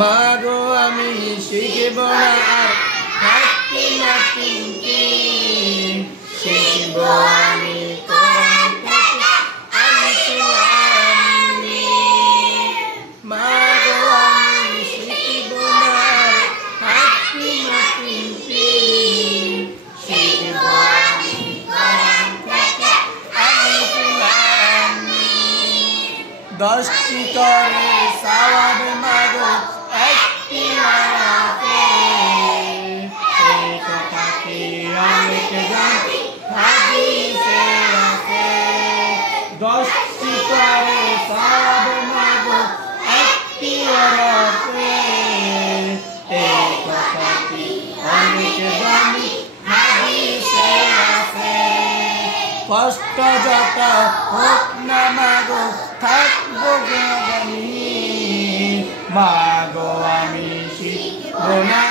মাগো আমি শিখব না আর হাতি মাটিকে শিখব আমি কোরআন থেকে আলিফলামি মাগো আমি শিখব না আর হাতি মাটিকে শিখব আমি কোরআন থেকে আলিফলামি 10টি করে সওয়াব মাগো একটি রাতে এই কথাটি অনেক জানি হাদিসে আছে 10টি করে সওয়াব মাগো একটি রাতে এই কথাটি অনেক জানি হাদিসে আছে কষ্ট যত হোক না মাগো থাকবো জানি মাগো আমি শিখব না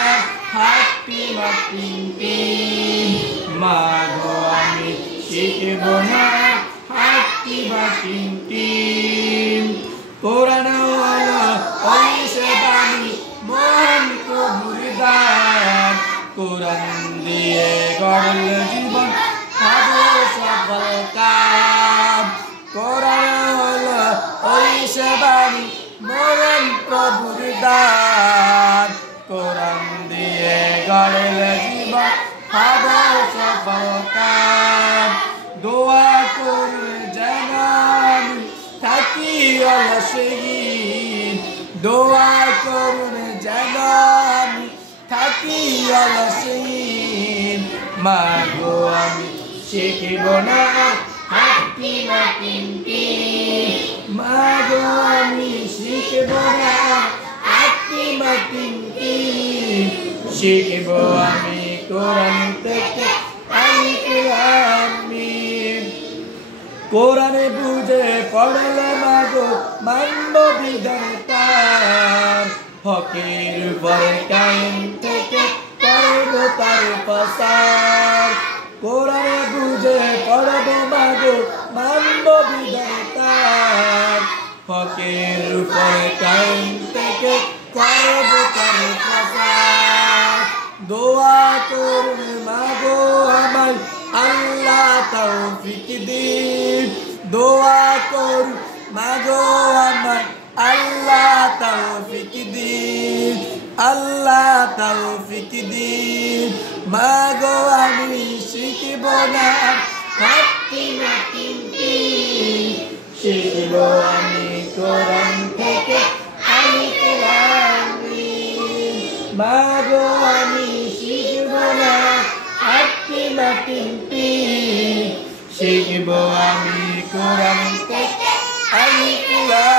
হাতি মাটিকে মাগো আমি শিখব না হাতি মাটিকে কোরআন হলো ওই সে বাণী মহান প্রভুর দান কোরআন দিয়ে গড়ল জীবন হবে সফল কাম কোরআন হলো ওই সে বাণী মহান প্রভুর দান কোরআন দিয়ে গড়ল জীবন হবে সফল কাম দোয়া করে যেন আমি থাকি অলসহীন দোয়া করে যেন আমি থাকি অলসহীন মাগো আমি শিখব না হাতি মাটিকে মাগো আমি শিখব না হাতি মাটিকে শিখব আমি কোরআন থেকে আলিফলামি কোরআনে বুঝে পড়লে মাগো মানব বিধান তার হকের উপর কায়েম থেকে করব তার প্রসার কোরআনে বুঝে পড়ব মাগো মানব বিধান তার হকের উপর কায়েম থেকে করব তার প্রসার দোয়া করবে মাগো আমায় আল্লাহ তৌফিক দিন দোয়া কর মাগো আমায় আল্লাহ তৌফিক দিন আল্লাহ তৌফিক দিন মাগো আমি শিখব না হাতি মাটিকে শিখব আমি কোরআন থেকে আলিফলামি মাগো আমি শিখব না হাতি মাটিকে শিখব আমি কোরআন থেকে আলিফলামি।